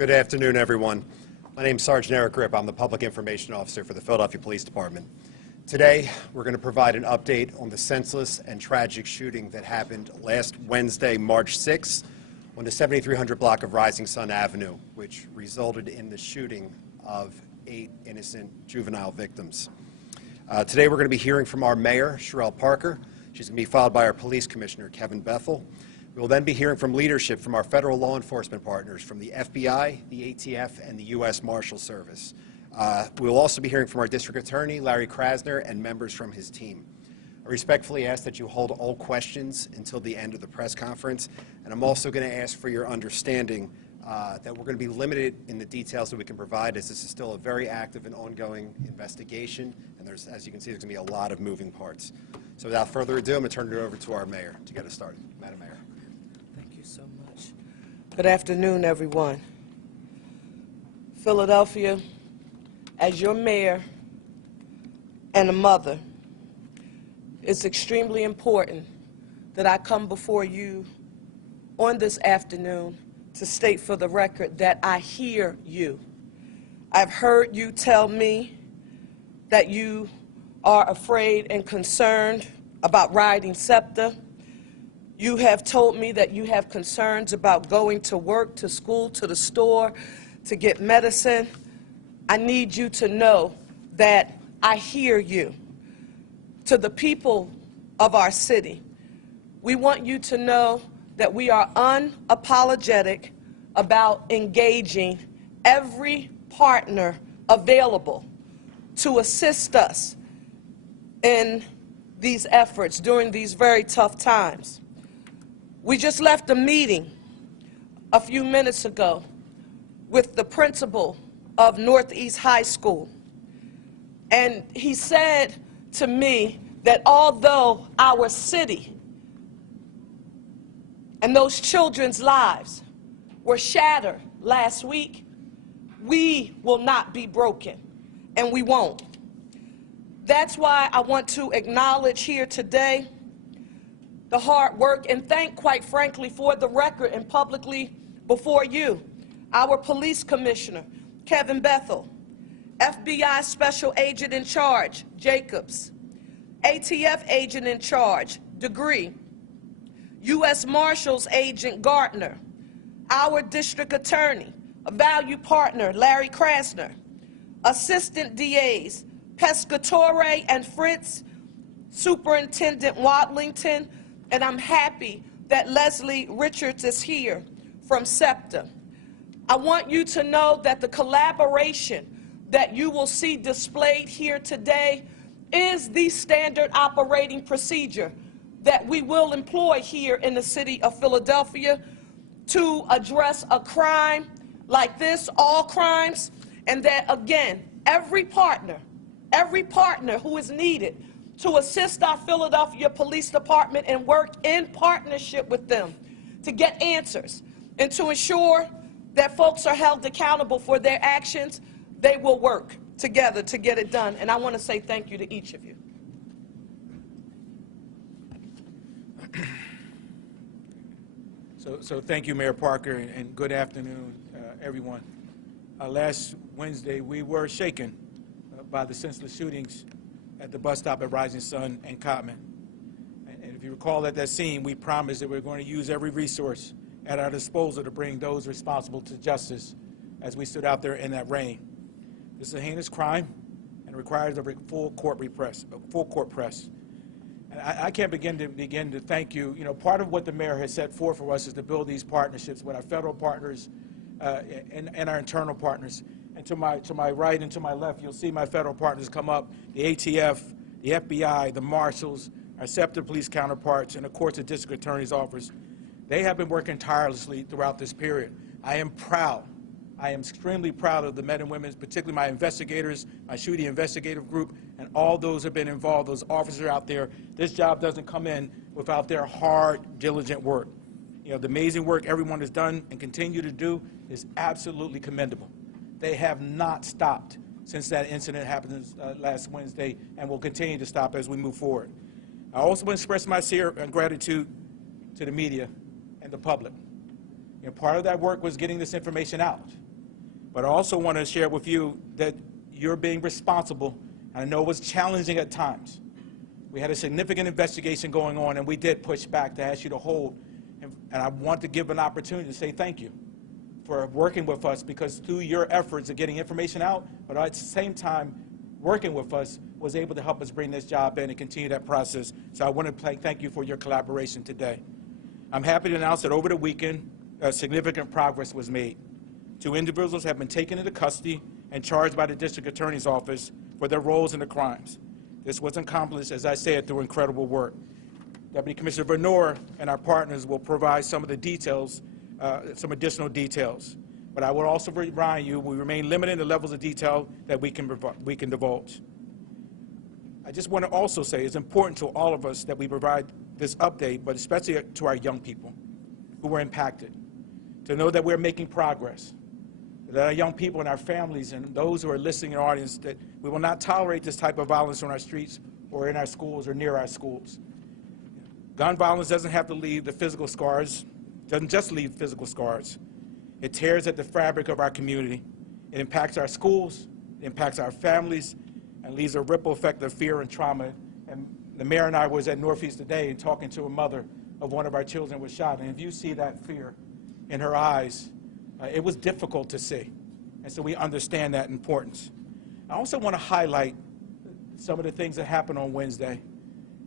Good afternoon, everyone. My name is Sergeant Eric Grip. I'm the Public Information Officer for the Philadelphia Police Department. Today, we're going to provide an update on the senseless and tragic shooting that happened last Wednesday, March 6th, on the 7300 block of Rising Sun Avenue, which resulted in the shooting of 8 innocent juvenile victims. Today, we're going to be hearing from our mayor, Cherelle Parker. She's going to be followed by our police commissioner, Kevin Bethel. We will then be hearing from leadership from our federal law enforcement partners, from the FBI, the ATF, and the U.S. Marshals Service. We will also be hearing from our district attorney, Larry Krasner, and members from his team. I respectfully ask that you hold all questions until the end of the press conference, and I'm also going to ask for your understanding that we're going to be limited in the details that we can provide, as this is still a very active and ongoing investigation, and there's, as you can see, there's going to be a lot of moving parts. So without further ado, I'm going to turn it over to our mayor to get us started. Madam Mayor. Thank you so much. Good afternoon, everyone. Philadelphia, as your mayor and a mother, it's extremely important that I come before you on this afternoon to state for the record that I hear you. I've heard you tell me that you are afraid and concerned about riding SEPTA. You have told me that you have concerns about going to work, to school, to the store, to get medicine. I need you to know that I hear you. To the people of our city, we want you to know that we are unapologetic about engaging every partner available to assist us in these efforts during these very tough times. We just left a meeting a few minutes ago with the principal of Northeast High School, and he said to me that although our city and those children's lives were shattered last week, we will not be broken, and we won't. That's why I want to acknowledge here today the hard work and thank, quite frankly, for the record and publicly before you, our police commissioner, Kevin Bethel, FBI Special Agent in Charge, Jacobs, ATF Agent in Charge, Degree, U.S. Marshals Agent Gardner, our District Attorney, a valued partner, Larry Krasner, Assistant DAs, Pescatore and Fritz, Superintendent Wadlington, and I'm happy that Leslie Richards is here from SEPTA. I want you to know that the collaboration that you will see displayed here today is the standard operating procedure that we will employ here in the city of Philadelphia to address a crime like this, all crimes, and that, again, every partner who is needed to assist our Philadelphia Police Department and work in partnership with them to get answers and to ensure that folks are held accountable for their actions, they will work together to get it done. And I want to say thank you to each of you. So thank you, Mayor Parker, and good afternoon, everyone. Last Wednesday, we were shaken by the senseless shootings at the bus stop at Rising Sun and Cotman. And if you recall at that scene, we promised that we were going to use every resource at our disposal to bring those responsible to justice as we stood out there in that rain. This is a heinous crime and requires a full court press. And I can't begin to thank you. You know, part of what the mayor has set forth for us is to build these partnerships with our federal partners and our internal partners. And to my right and to my left, you'll see my federal partners come up, the ATF, the FBI, the Marshals, our SEPTA police counterparts, and of course the District Attorney's Office. They have been working tirelessly throughout this period. I am proud. I am extremely proud of the men and women, particularly my investigators, my shooting investigative group, and all those who have been involved, those officers out there. This job doesn't come in without their hard, diligent work. You know, the amazing work everyone has done and continue to do is absolutely commendable. They have not stopped since that incident happened last Wednesday and will continue to stop as we move forward. I also want to express my sincere gratitude to the media and the public. You know, part of that work was getting this information out. But I also want to share with you that you're being responsible. I know it was challenging at times. We had a significant investigation going on, and we did push back to ask you to hold. And I want to give an opportunity to say thank you for working with us, because through your efforts of getting information out, but at the same time, working with us was able to help us bring this job in and continue that process. So I want to thank you for your collaboration today. I'm happy to announce that over the weekend, significant progress was made. 2 individuals have been taken into custody and charged by the district attorney's office for their roles in the crimes. This was accomplished, as I said, through incredible work. Deputy Commissioner Venor and our partners will provide some of the details, some additional details. But I would also remind you, we remain limited in the levels of detail that we can divulge. I just want to also say it's important to all of us that we provide this update, but especially to our young people who were impacted, to know that we're making progress, that our young people and our families and those who are listening in the audience, that we will not tolerate this type of violence on our streets or in our schools or near our schools. Gun violence doesn't have to leave the physical scars, doesn't just leave physical scars. It tears at the fabric of our community. It impacts our schools, it impacts our families, and leaves a ripple effect of fear and trauma. And the mayor and I was at Northeast today and talking to a mother of one of our children who was shot. And if you see that fear in her eyes, it was difficult to see. And so we understand that importance. I also want to highlight some of the things that happened on Wednesday.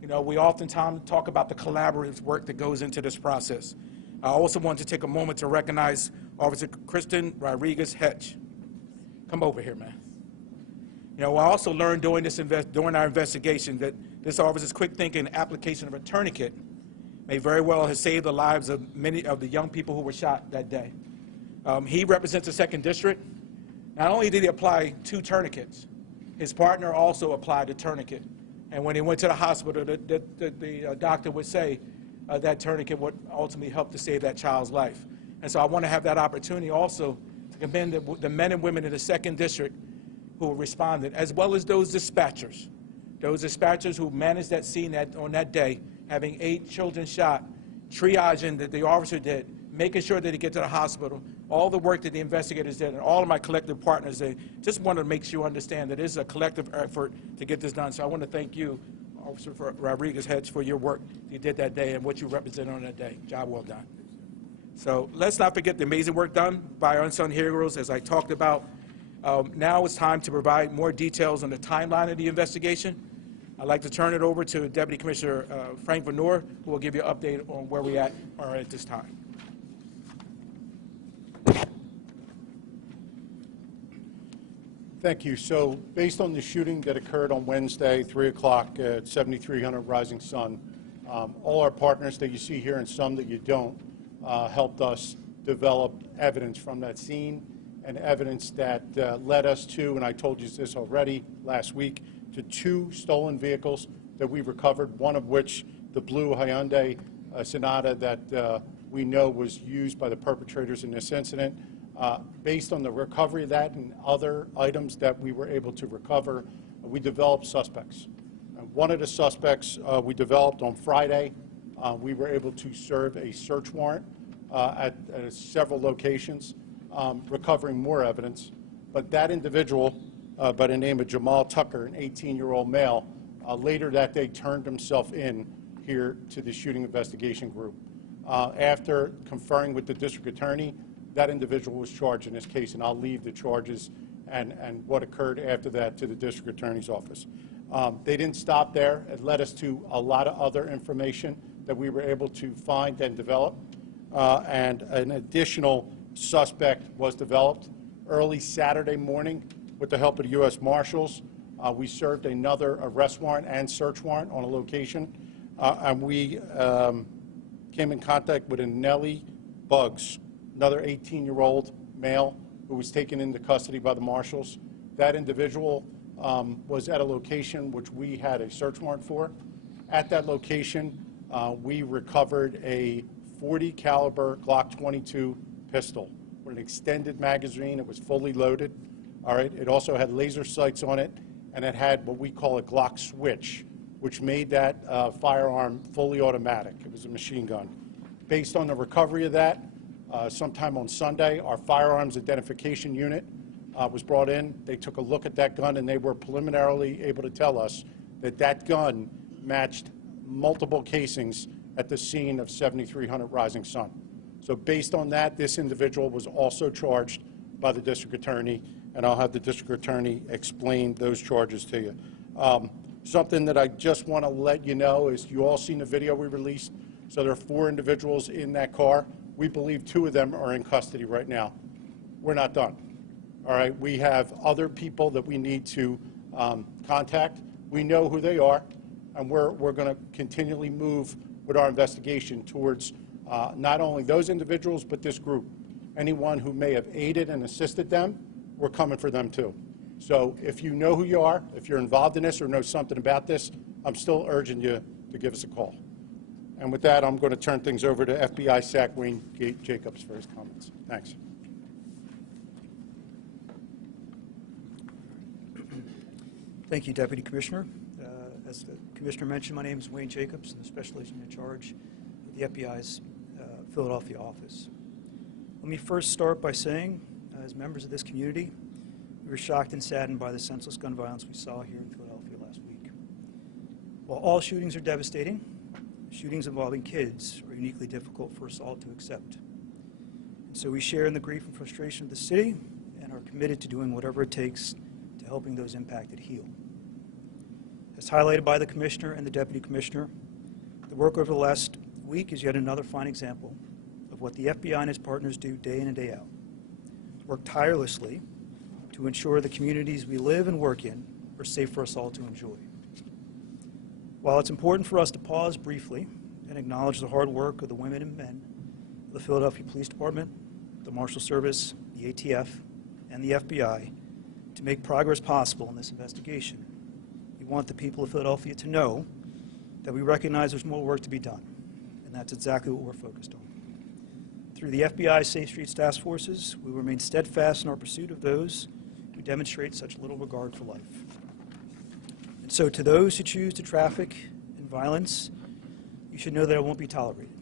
You know, we oftentimes talk about the collaborative work that goes into this process. I also want to take a moment to recognize Officer Kristen Rodriguez-Hetch. Come over here, man. You know, I also learned during our investigation that this officer's quick thinking and application of a tourniquet may very well have saved the lives of many of the young people who were shot that day. He represents the 2nd District. Not only did he apply 2 tourniquets, his partner also applied a tourniquet. And when he went to the hospital, the doctor would say that tourniquet would ultimately help to save that child's life. And so I want to have that opportunity also to commend the men and women in the 2nd District who responded, as well as those dispatchers who managed that scene on that day, having 8 children shot, triaging that the officer did, making sure that they get to the hospital, all the work that the investigators did, and all of my collective partners, they just want to make sure you understand that it is a collective effort to get this done. So I want to thank you, Officer Rodriguez-Hetch, for your work you did that day and what you represented on that day. Job well done. So let's not forget the amazing work done by our unsung heroes, as I talked about. Now it's time to provide more details on the timeline of the investigation. I'd like to turn it over to Deputy Commissioner Frank Venor, who will give you an update on where we are at this time. Thank you. So based on the shooting that occurred on Wednesday, 3 o'clock at 7300 Rising Sun, all our partners that you see here and some that you don't helped us develop evidence from that scene, and evidence that led us to, and I told you this already last week, to 2 stolen vehicles that we recovered, one of which, the blue Hyundai Sonata, that we know was used by the perpetrators in this incident. Based on the recovery of that and other items that we were able to recover, we developed suspects. One of the suspects we developed on Friday. We were able to serve a search warrant at several locations, recovering more evidence. But that individual, by the name of Jamal Tucker, an 18-year-old male, later that day turned himself in here to the shooting investigation group. After conferring with the district attorney, that individual was charged in this case, and I'll leave the charges and what occurred after that to the district attorney's office. They didn't stop there. It led us to a lot of other information that we were able to find and develop, and an additional suspect was developed early Saturday morning with the help of the U.S. Marshals. We served another arrest warrant and search warrant on a location, and we came in contact with a Nellie Buggs, another 18-year-old male who was taken into custody by the Marshals. That individual was at a location which we had a search warrant for. At that location, we recovered a .40 caliber Glock 22 pistol with an extended magazine. It was fully loaded. All right. It also had laser sights on it, and it had what we call a Glock switch, which made that firearm fully automatic. It was a machine gun. Based on the recovery of that, sometime on Sunday. Our firearms identification unit was brought in. They took a look at that gun, and they were preliminarily able to tell us that that gun matched multiple casings at the scene of 7300 Rising Sun. So based on that, this individual was also charged by the district attorney, and I'll have the district attorney explain those charges to you. Something that I just want to let you know is you all seen the video we released. So there are 4 individuals in that car. We believe 2 of them are in custody right now. We're not done. All right, we have other people that we need to contact. We know who they are, and we're going to continually move with our investigation towards not only those individuals, but this group. Anyone who may have aided and assisted them, we're coming for them too. So if you know who you are, if you're involved in this or know something about this, I'm still urging you to give us a call. And with that, I'm going to turn things over to FBI SAC Wayne Jacobs for his comments. Thanks. Thank you, Deputy Commissioner. As the Commissioner mentioned, my name is Wayne Jacobs. I'm the Special Agent in charge of the FBI's Philadelphia office. Let me first start by saying, as members of this community, we were shocked and saddened by the senseless gun violence we saw here in Philadelphia last week. While all shootings are devastating, shootings involving kids are uniquely difficult for us all to accept. And so we share in the grief and frustration of the city and are committed to doing whatever it takes to helping those impacted heal. As highlighted by the Commissioner and the Deputy Commissioner, the work over the last week is yet another fine example of what the FBI and its partners do day in and day out. Work tirelessly to ensure the communities we live and work in are safe for us all to enjoy. While it's important for us to pause briefly and acknowledge the hard work of the women and men of the Philadelphia Police Department, the Marshals Service, the ATF, and the FBI to make progress possible in this investigation, we want the people of Philadelphia to know that we recognize there's more work to be done, and that's exactly what we're focused on. Through the FBI's Safe Streets Task Forces, we remain steadfast in our pursuit of those who demonstrate such little regard for life. And so to those who choose to traffic in violence, you should know that it won't be tolerated.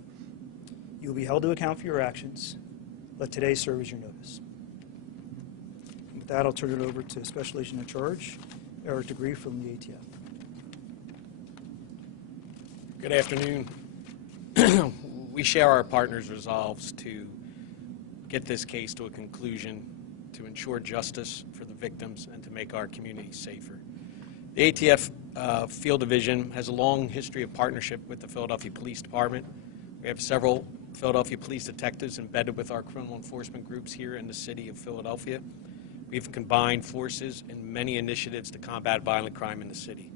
You will be held to account for your actions. Let today serve as your notice. And with that, I'll turn it over to Special Agent in Charge, Eric DeGree from the ATF. Good afternoon. We share our partners' resolves to get this case to a conclusion, to ensure justice for the victims, and to make our community safer. The ATF Field Division has a long history of partnership with the Philadelphia Police Department. We have several Philadelphia police detectives embedded with our criminal enforcement groups here in the city of Philadelphia. We've combined forces in many initiatives to combat violent crime in the city.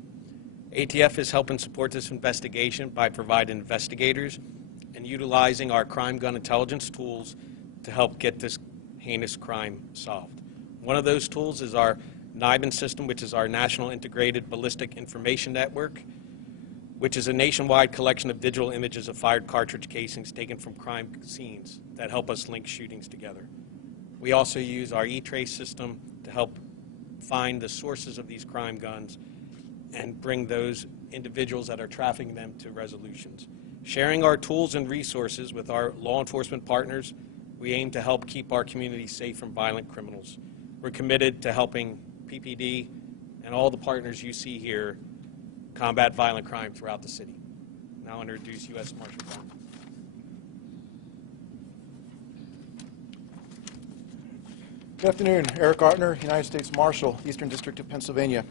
ATF is helping support this investigation by providing investigators and utilizing our crime gun intelligence tools to help get this heinous crime solved. One of those tools is our NIBIN system, which is our National Integrated Ballistic Information Network, which is a nationwide collection of digital images of fired cartridge casings taken from crime scenes that help us link shootings together. We also use our E-Trace system to help find the sources of these crime guns and bring those individuals that are trafficking them to resolutions. Sharing our tools and resources with our law enforcement partners, we aim to help keep our community safe from violent criminals. We're committed to helping PPD and all the partners you see here combat violent crime throughout the city. Now I'll introduce U.S. Marshal Bond. Good afternoon. Eric Artner, United States Marshal, Eastern District of Pennsylvania.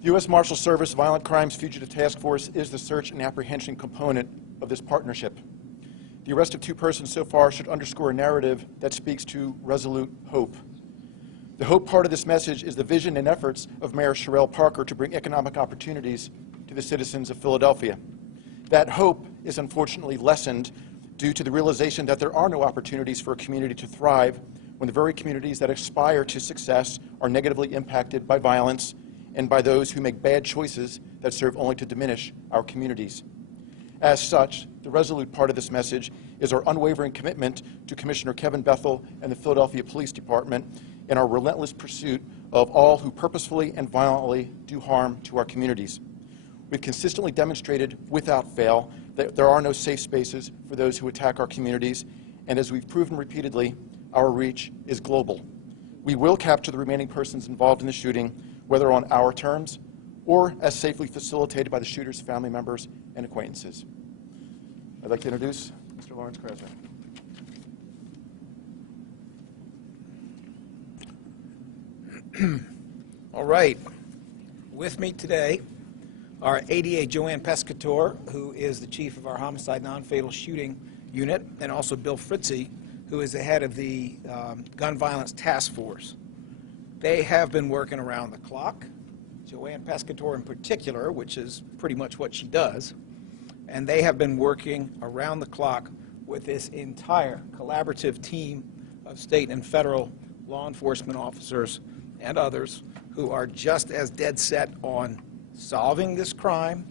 The U.S. Marshals Service Violent Crimes Fugitive Task Force is the search and apprehension component of this partnership. The arrest of 2 persons so far should underscore a narrative that speaks to resolute hope. The hope part of this message is the vision and efforts of Mayor Cherelle Parker to bring economic opportunities to the citizens of Philadelphia. That hope is unfortunately lessened due to the realization that there are no opportunities for a community to thrive when the very communities that aspire to success are negatively impacted by violence and by those who make bad choices that serve only to diminish our communities. As such, the resolute part of this message is our unwavering commitment to Commissioner Kevin Bethel and the Philadelphia Police Department in our relentless pursuit of all who purposefully and violently do harm to our communities. We've consistently demonstrated without fail that there are no safe spaces for those who attack our communities, and as we've proven repeatedly, our reach is global. We will capture the remaining persons involved in the shooting, whether on our terms or as safely facilitated by the shooter's family members and acquaintances. I'd like to introduce Mr. Lawrence Krasner. All right. With me today are ADA Joanne Pescatore, who is the chief of our homicide non-fatal shooting unit, and also Bill Fritzy, who is the head of the gun violence task force. They have been working around the clock, Joanne Pescatore in particular, which is pretty much what she does, and they have been working around the clock with this entire collaborative team of state and federal law enforcement officers and others who are just as dead set on solving this crime,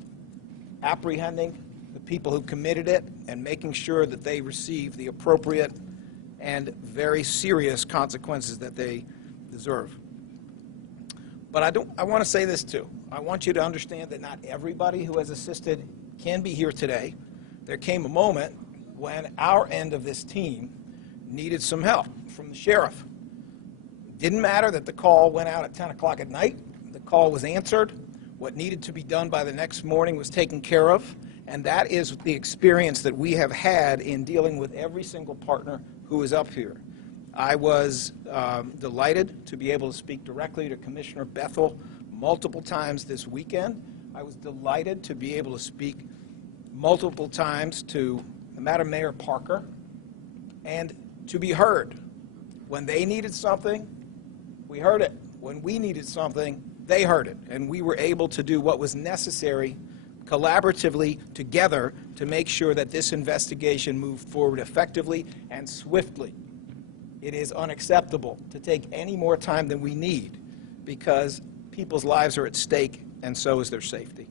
apprehending the people who committed it, and making sure that they receive the appropriate and very serious consequences that they deserve. But I want to say this too. I want you to understand that not everybody who has assisted can be here today. There came a moment when our end of this team needed some help from the sheriff. Didn't matter that the call went out at 10 o'clock at night. The call was answered. What needed to be done by the next morning was taken care of. And that is the experience that we have had in dealing with every single partner who is up here. I was delighted to be able to speak directly to Commissioner Bethel multiple times this weekend. I was delighted to be able to speak multiple times to Madam Mayor Parker and to be heard. When they needed something, we heard it. When we needed something, they heard it. And we were able to do what was necessary collaboratively together to make sure that this investigation moved forward effectively and swiftly. It is unacceptable to take any more time than we need because people's lives are at stake and so is their safety.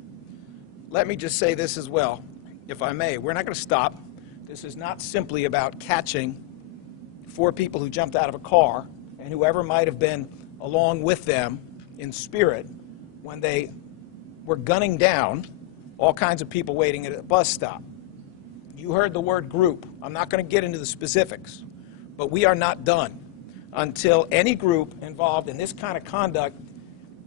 Let me just say this as well, if I may. We're not going to stop. This is not simply about catching 4 people who jumped out of a car and whoever might have been along with them in spirit when they were gunning down all kinds of people waiting at a bus stop. You heard the word group. I'm not going to get into the specifics, but we are not done until any group involved in this kind of conduct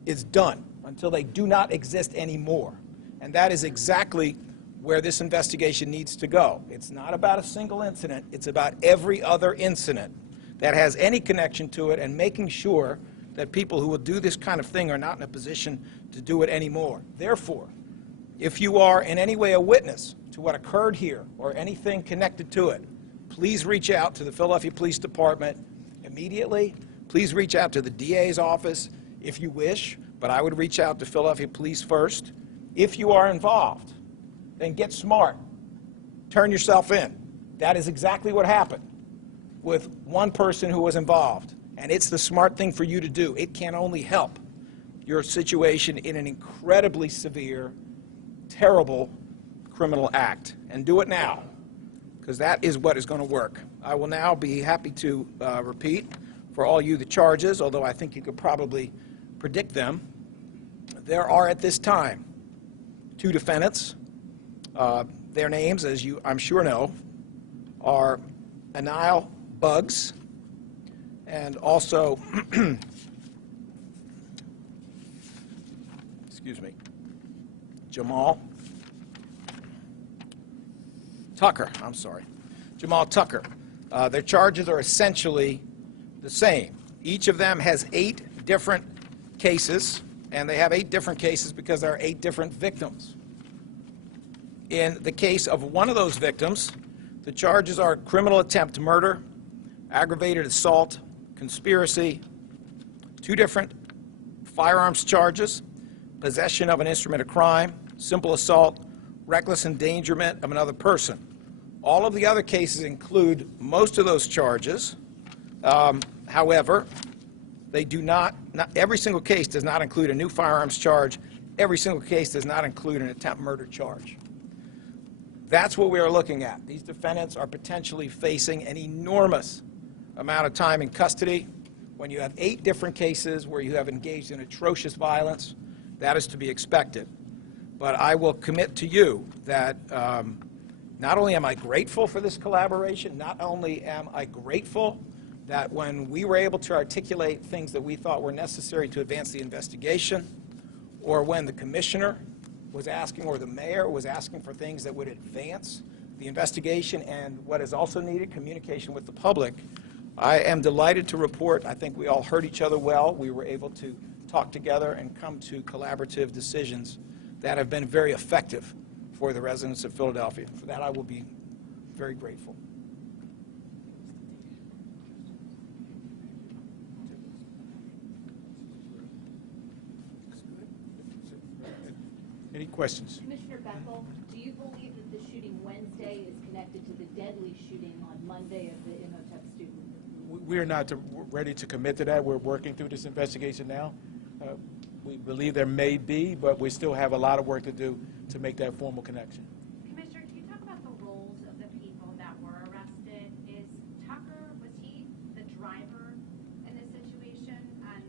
is done, until they do not exist anymore. And that is exactly where this investigation needs to go. It's not about a single incident. It's about every other incident that has any connection to it and making sure that people who will do this kind of thing are not in a position to do it anymore. Therefore, if you are in any way a witness to what occurred here or anything connected to it, please reach out to the Philadelphia Police Department immediately. Please reach out to the DA's office if you wish, but I would reach out to Philadelphia Police first. If you are involved, then get smart. Turn yourself in. That is exactly what happened with one person who was involved, and it's the smart thing for you to do. It can only help your situation in an incredibly severe, terrible criminal act. And do it now, because that is what is going to work. I will now be happy to repeat for all you the charges, although I think you could probably predict them. There are at this time 2 defendants. Their names, as you I'm sure know, are Anil Buggs and also excuse me, Jamal Tucker. I'm sorry, Jamal Tucker. Their charges are essentially the same. Each of them has 8 different cases, and they have 8 different cases because there are 8 different victims. In the case of one of those victims, the charges are criminal attempt to murder, aggravated assault, conspiracy, 2 different firearms charges, possession of an instrument of crime, simple assault, reckless endangerment of another person. All of the other cases include most of those charges. However, they do not every single case does not include a new firearms charge. Every single case does not include an attempt murder charge. That's what we are looking at. These defendants are potentially facing an enormous amount of time in custody. When you have 8 different cases where you have engaged in atrocious violence, that is to be expected. But I will commit to you that Not only am I grateful for this collaboration, not only am I grateful that when we were able to articulate things that we thought were necessary to advance the investigation, or when the commissioner was asking, or the mayor was asking for things that would advance the investigation and what is also needed, communication with the public, I am delighted to report, I think we all heard each other well. We were able to talk together and come to collaborative decisions that have been very effective for the residents of Philadelphia. For that, I will be very grateful. Any questions? Commissioner Bethel, do you believe that the shooting Wednesday is connected to the deadly shooting on Monday of the Imhotep student? We're not ready to commit to that. We're working through this investigation now. We believe there may be, but we still have a lot of work to do to make that formal connection. Commissioner, can you talk about the roles of the people that were arrested? Is Tucker, was he the driver in this situation? And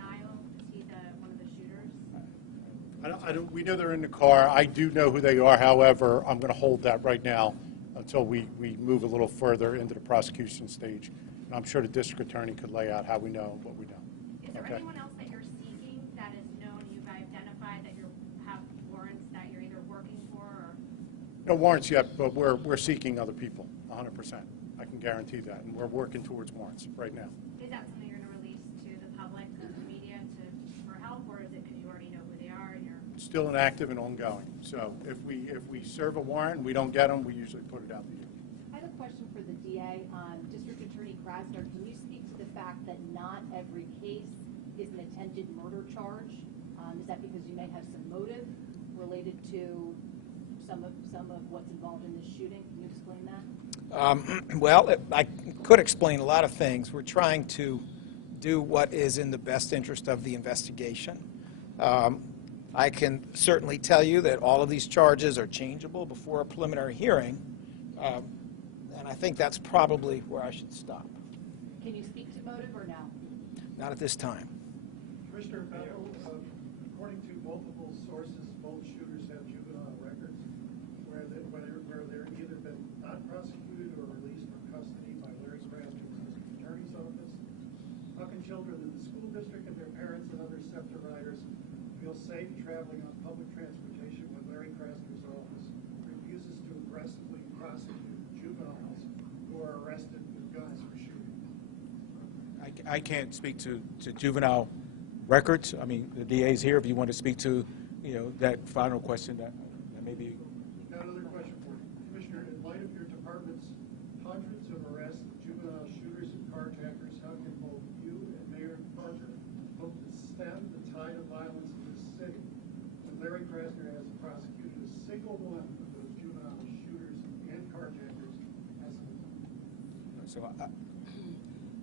Anio, is he one of the shooters? We know they're in the car. I do know who they are. However, I'm going to hold that right now until we move a little further into the prosecution stage. And I'm sure the district attorney could lay out how we know what we know. Is there anyone else that you're seeking that is known, you've identified, that you have warrants that you're either working for or? No warrants yet, but we're seeking other people, 100%. I can guarantee that, and we're working towards warrants right now. Is that something you're going to release to the public and the media for help, or is it because you already know who they are and you're? Still an active and ongoing. So if we serve a warrant and we don't get them, we usually put it out to you. I have a question for the DA. District Attorney Krasner, can you speak to the fact that not every case is an attempted murder charge? Is that because you may have some motive related to some of what's involved in this shooting? Can you explain that? Well, I could explain a lot of things. We're trying to do what is in the best interest of the investigation. I can certainly tell you that all of these charges are changeable before a preliminary hearing, and I think that's probably where I should stop. Can you speak to motive or no? Not at this time. Commissioner Bethel, according to multiple sources, both shooters have juvenile records where they're either been not prosecuted or released from custody by Larry Krasner's district attorney's office. How can children in the school district and their parents and other SEPTA riders feel safe traveling on public transportation when Larry Krasner's office refuses to aggressively prosecute juveniles who are arrested with guns for shooting? I can't speak to juvenile records. I mean, the DA's here if you want to speak to, that final question that may be. Got another question for you. Commissioner, in light of your department's hundreds of arrests of juvenile shooters and carjackers, how can both you and Mayor Parker hope to stem the tide of violence in this city when Larry Krasner hasn't prosecuted a single one of those juvenile shooters and carjackers as of So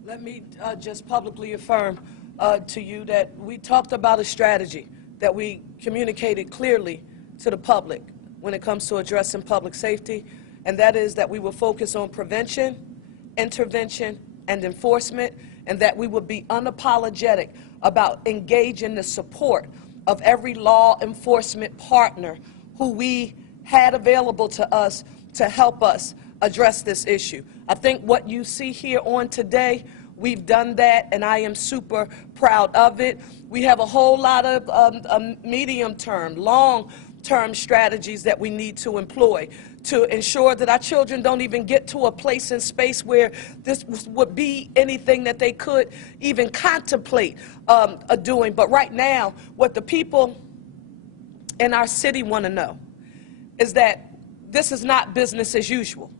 Let me just publicly affirm to you that we talked about a strategy that we communicated clearly to the public when it comes to addressing public safety, and that is that we will focus on prevention, intervention, and enforcement, and that we would be unapologetic about engaging the support of every law enforcement partner who we had available to us to help us address this issue. I think what you see here on today, we've done that, and I am super proud of it. We have a whole lot of medium-term, long-term strategies that we need to employ to ensure that our children don't even get to a place in space where this would be anything that they could even contemplate doing. But right now, what the people in our city want to know is that this is not business as usual.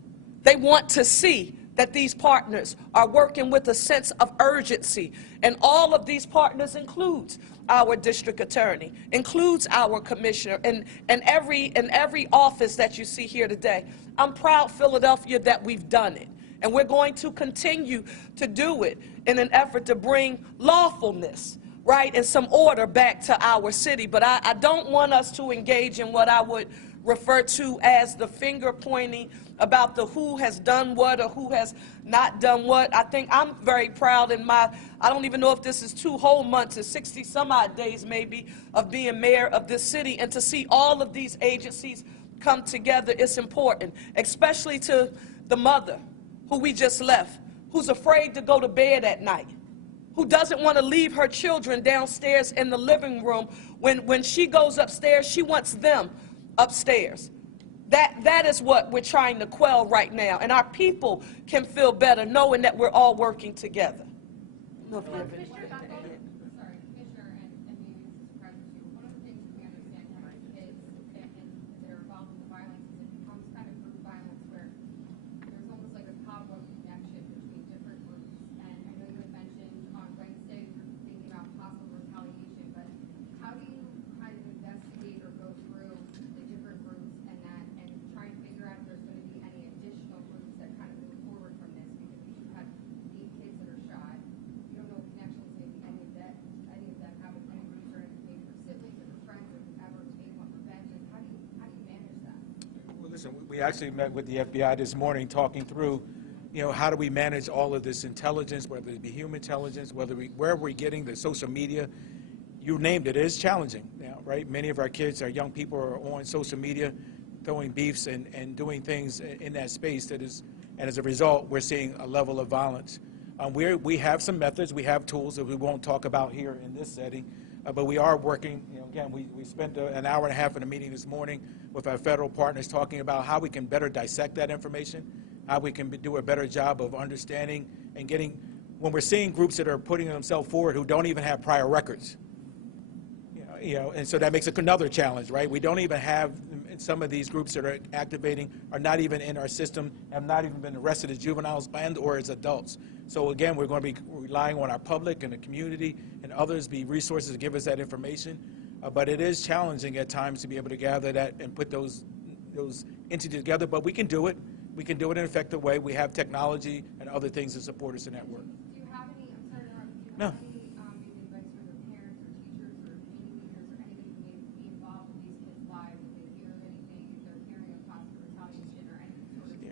They want to see that these partners are working with a sense of urgency. And all of these partners includes our district attorney, includes our commissioner, and every office that you see here today. I'm proud, Philadelphia, that we've done it. And we're going to continue to do it in an effort to bring lawfulness, right, and some order back to our city. But I don't want us to engage in what I would refer to as the finger pointing about the who has done what or who has not done what. I think I'm very proud in I don't even know if this is 2 whole months or 60 some odd days maybe of being mayor of this city, and to see all of these agencies come together, it's important, especially to the mother who we just left, who's afraid to go to bed at night, who doesn't want to leave her children downstairs in the living room. When she goes upstairs, she wants them upstairs. That is what we're trying to quell right now. And our people can feel better knowing that we're all working together. I don't know if you have any- Sorry, Commissioner, and maybe this is surprising to you. One of the things we understand from our kids and that are involved in the violence is it becomes kind of group violence where there's almost like a cobweb connection between different groups. And I know you had mentioned on Wednesday you're thinking about possible retaliation, but how do you kind of investigate or go through the different groups and try and figure out if there's going to be any additional groups that kind of move forward from this? Because we do have 8 kids that are shot. You don't know what connections maybe any of them have with any groups or maybe their siblings or their friends or whoever may want revenge. And how do you manage that? Well, listen, we actually met with the FBI this morning talking through, how do we manage all of this intelligence, whether it be human intelligence, where we're getting the social media. You named it, it is challenging now, right? Many of our kids, our young people are on social media throwing beefs and doing things in that space and as a result, we're seeing a level of violence. We have some methods, we have tools that we won't talk about here in this setting, but we are working, again, we spent an hour and a half in a meeting this morning with our federal partners talking about how we can better dissect that information, how we can do a better job of understanding and getting, when we're seeing groups that are putting themselves forward who don't even have prior records, and so that makes it another challenge, right? We don't even have, some of these groups that are activating are not even in our system, have not even been arrested as juveniles and or as adults. So again, we're going to be relying on our public and the community and others, be resources to give us that information. But it is challenging at times to be able to gather that and put those entities together, but we can do it. We can do it in an effective way. We have technology and other things to support us in that work. Do you have any, I'm sorry to interrupt, do you No. have any maybe advice for their parents or teachers or community leaders or anybody who may be involved with these kids' lives, if they hear of anything, if they're hearing of possible retaliation or any sort of,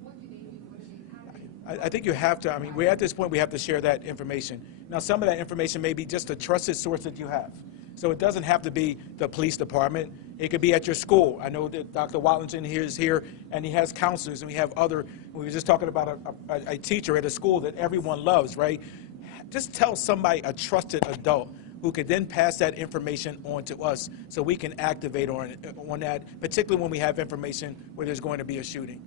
what do they do? What do they, how do they? I think you have to, we're at this point, we have to share that information. Now, some of that information may be just a trusted source that you have. So it doesn't have to be the police department. It could be at your school. I know that Dr. Watlington here is here, and he has counselors, and we have we were just talking about a teacher at a school that everyone loves, right? Just tell somebody, a trusted adult, who could then pass that information on to us so we can activate on that, particularly when we have information where there's going to be a shooting.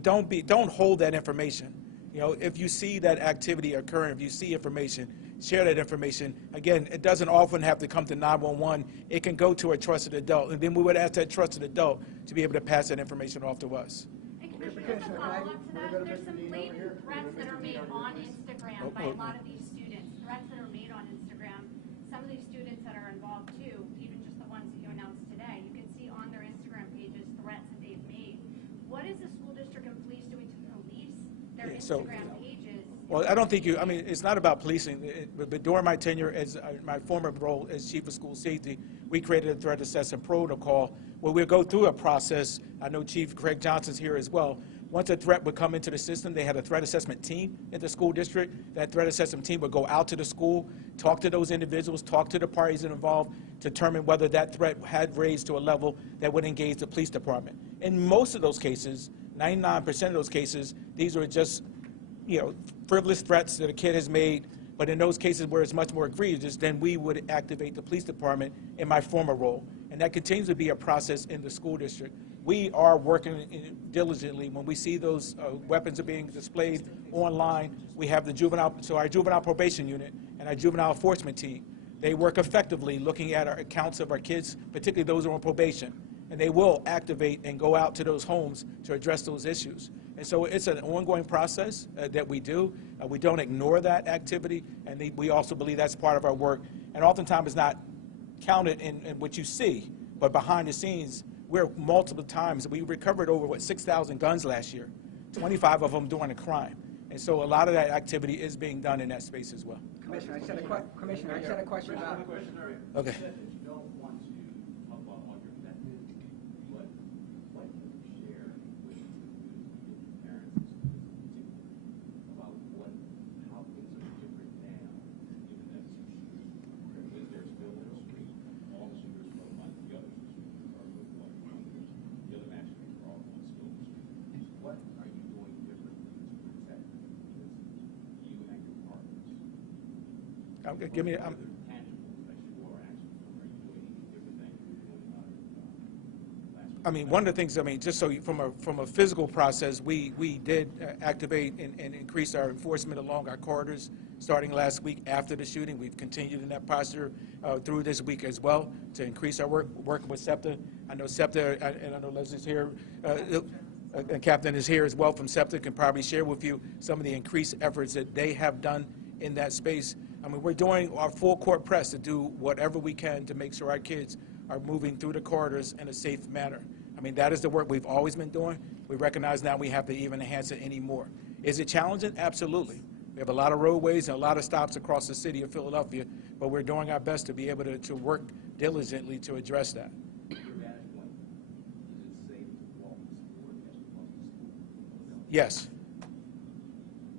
Don't hold that information. If you see that activity occurring, if you see information, share that information. Again, it doesn't often have to come to 911. It can go to a trusted adult, and then we would ask that trusted adult to be able to pass that information off to us. And Commissioner, as a follow-up to that, there's some blatant threats that are made on Instagram by a lot of these students, threats that are made on Instagram. Some of these students that are involved too, even just the ones that you announced today, you can see on their Instagram pages threats that they've made. What is the school district and police doing to police their Instagram pages? Well, I don't think it's not about policing, but during my tenure as my former role as chief of school safety, we created a threat assessment protocol where we'll go through a process. I know Chief Craig Johnson's here as well. Once a threat would come into the system, they had a threat assessment team at the school district. That threat assessment team would go out to the school, talk to those individuals, talk to the parties involved, determine whether that threat had raised to a level that would engage the police department. In most of those cases, 99% of those cases, these are just frivolous threats that a kid has made, but in those cases where it's much more egregious, then we would activate the police department in my former role. And that continues to be a process in the school district. We are working diligently. When we see those weapons are being displayed online, we have our juvenile probation unit and our juvenile enforcement team. They work effectively looking at our accounts of our kids, particularly those who are on probation. And they will activate and go out to those homes to address those issues. And so it's an ongoing process that we do. We don't ignore that activity, and we also believe that's part of our work. And oftentimes it's not counted in what you see, but behind the scenes, we're multiple times. We recovered over, 6,000 guns last year, 25 of them during a crime. And so a lot of that activity is being done in that space as well. Commissioner, I just had a question about... Okay. Give me. I mean, one of the things, I mean, just so from a physical process, we did activate and increase our enforcement along our corridors starting last week after the shooting. We've continued in that posture through this week as well to increase our work with SEPTA. I know SEPTA, and I know Leslie's here, and Captain is here as well from SEPTA, can probably share with you some of the increased efforts that they have done in that space. I mean, we're doing our full court press to do whatever we can to make sure our kids are moving through the corridors in a safe manner. I mean, that is the work we've always been doing. We recognize now we have to even enhance it anymore. Is it challenging? Absolutely. We have a lot of roadways and a lot of stops across the city of Philadelphia, but we're doing our best to be able to work diligently to address that. Yes.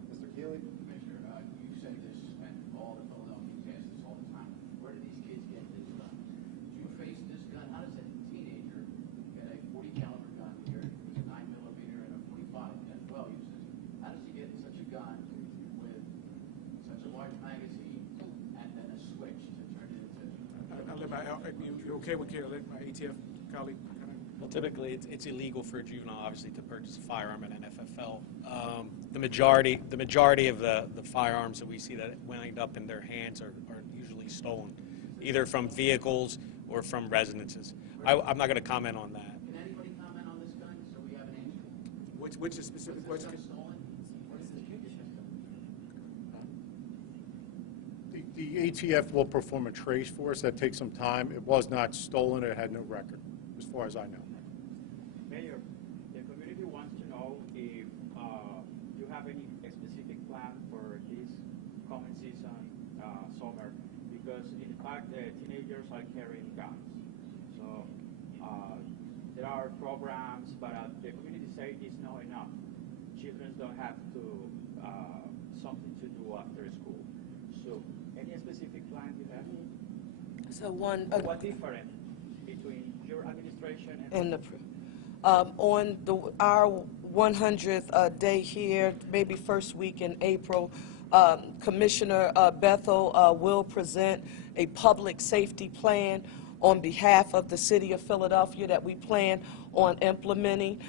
Mr. Keeley? Commissioner, you say this, and all the Philadelphians ask this all the time. Where do these kids get this gun? You face this gun. How does a teenager get a 40 caliber gun here, a 9mm and a 45 as well uses? How does he get such a gun with such a large magazine and then a switch to turn it into? You okay with Carol? Let my ATF colleague. Well, typically, it's illegal for a juvenile, obviously, to purchase a firearm at an FFL. The majority of the firearms that we see that wind up in their hands are usually stolen, either from vehicles or from residences. I'm not going to comment on that. Can anybody comment on this gun so we have an answer? Which is specific question? Stolen? What is the The ATF will perform a trace for us. That takes some time. It was not stolen. It had no record, as far as I know. Mayor, the community wants to know if you have any specific plan for this coming season, summer, because in fact the teenagers are carrying guns. So there are programs, but the community say it's not enough. Children don't have to something to do after school. So any specific plan you have? So one. What different between your administration and on our 100th day here, maybe first week in April, Commissioner Bethel will present a public safety plan on behalf of the city of Philadelphia that we plan on implementing.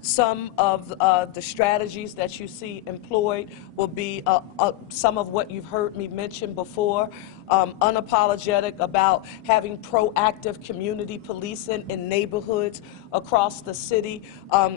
Some of the strategies that you see employed will be some of what you've heard me mention before. Unapologetic about having proactive community policing in neighborhoods across the city,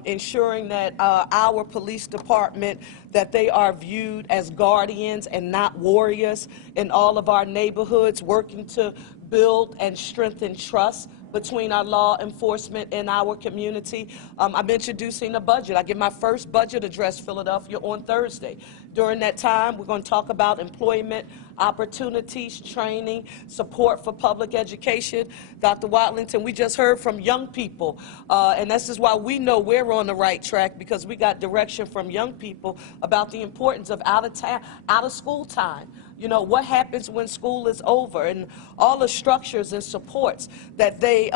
ensuring that our police department, that they are viewed as guardians and not warriors in all of our neighborhoods, working to build and strengthen trust between our law enforcement and our community. I'm introducing a budget. I give my first budget address, Philadelphia, on Thursday. During that time, we're going to talk about employment opportunities, training, support for public education. Dr. Watlington, we just heard from young people, and this is why we know we're on the right track, because we got direction from young people about the importance of out of school time. You know, what happens when school is over, and all the structures and supports that they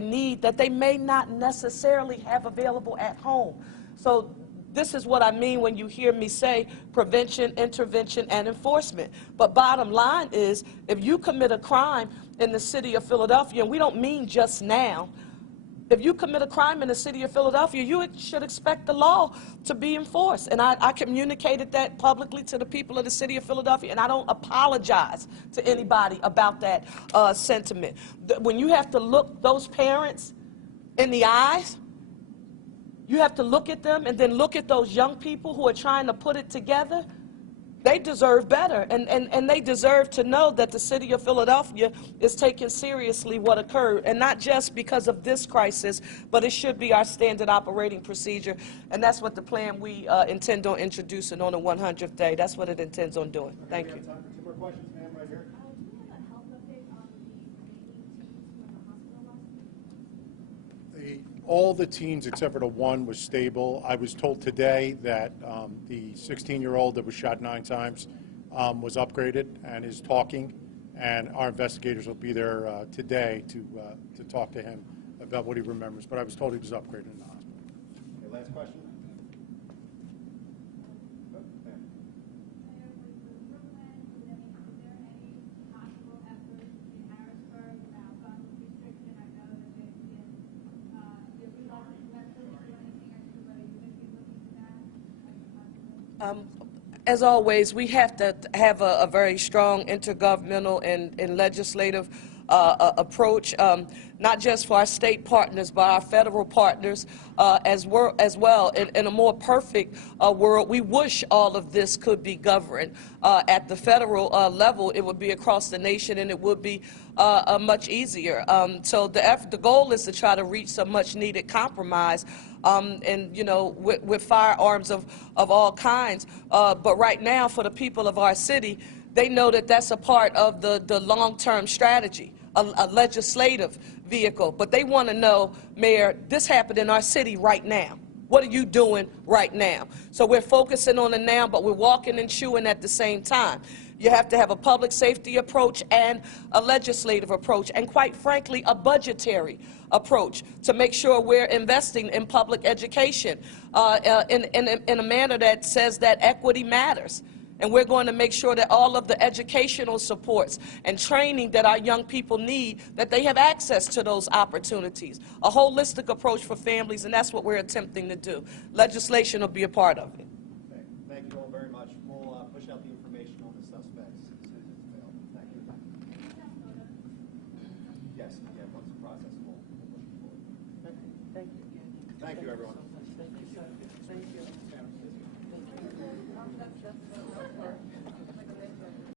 need that they may not necessarily have available at home. So this is what I mean when you hear me say prevention, intervention, and enforcement. But bottom line is, if you commit a crime in the city of Philadelphia, and we don't mean just now, if you commit a crime in the city of Philadelphia, you should expect the law to be enforced. And I communicated that publicly to the people of the city of Philadelphia, and I don't apologize to anybody about that sentiment. When you have to look those parents in the eyes, you have to look at them and then look at those young people who are trying to put it together. They deserve better, and they deserve to know that the city of Philadelphia is taking seriously what occurred, and not just because of this crisis, but it should be our standard operating procedure, and that's what the plan we intend on introducing on the 100th day. That's what it intends on doing. Thank you. We have time for 2 more questions, ma'am, right here. Do we have a health update on the remaining teens who were in the hospital last week? All the teens except for the one was stable. I was told today that the 16-year-old that was shot 9 times was upgraded and is talking, and our investigators will be there today to talk to him about what he remembers. But I was told he was upgraded in the hospital. Okay, last question. As always, we have to have a very strong intergovernmental and legislative approach, not just for our state partners, but our federal partners as well. In a more perfect world, we wish all of this could be governed at the federal level. It would be across the nation, and it would be much easier. So the goal is to try to reach some much-needed compromise, and with firearms of all kinds. But right now, for the people of our city, they know that that's a part of the long-term strategy, a legislative vehicle. But they want to know, Mayor, this happened in our city right now. What are you doing right now? So we're focusing on the now, but we're walking and chewing at the same time. You have to have a public safety approach and a legislative approach, and quite frankly, a budgetary approach to make sure we're investing in public education in a manner that says that equity matters. And we're going to make sure that all of the educational supports and training that our young people need, that they have access to those opportunities. A holistic approach for families, and that's what we're attempting to do. Legislation will be a part of it. Okay. Thank you all very much. We'll push out the information on the suspects as soon as it's available. Thank you. Yes, yeah, once the process, we'll push it forward. Thank you. Thank you. Thank you, everyone. Thank you.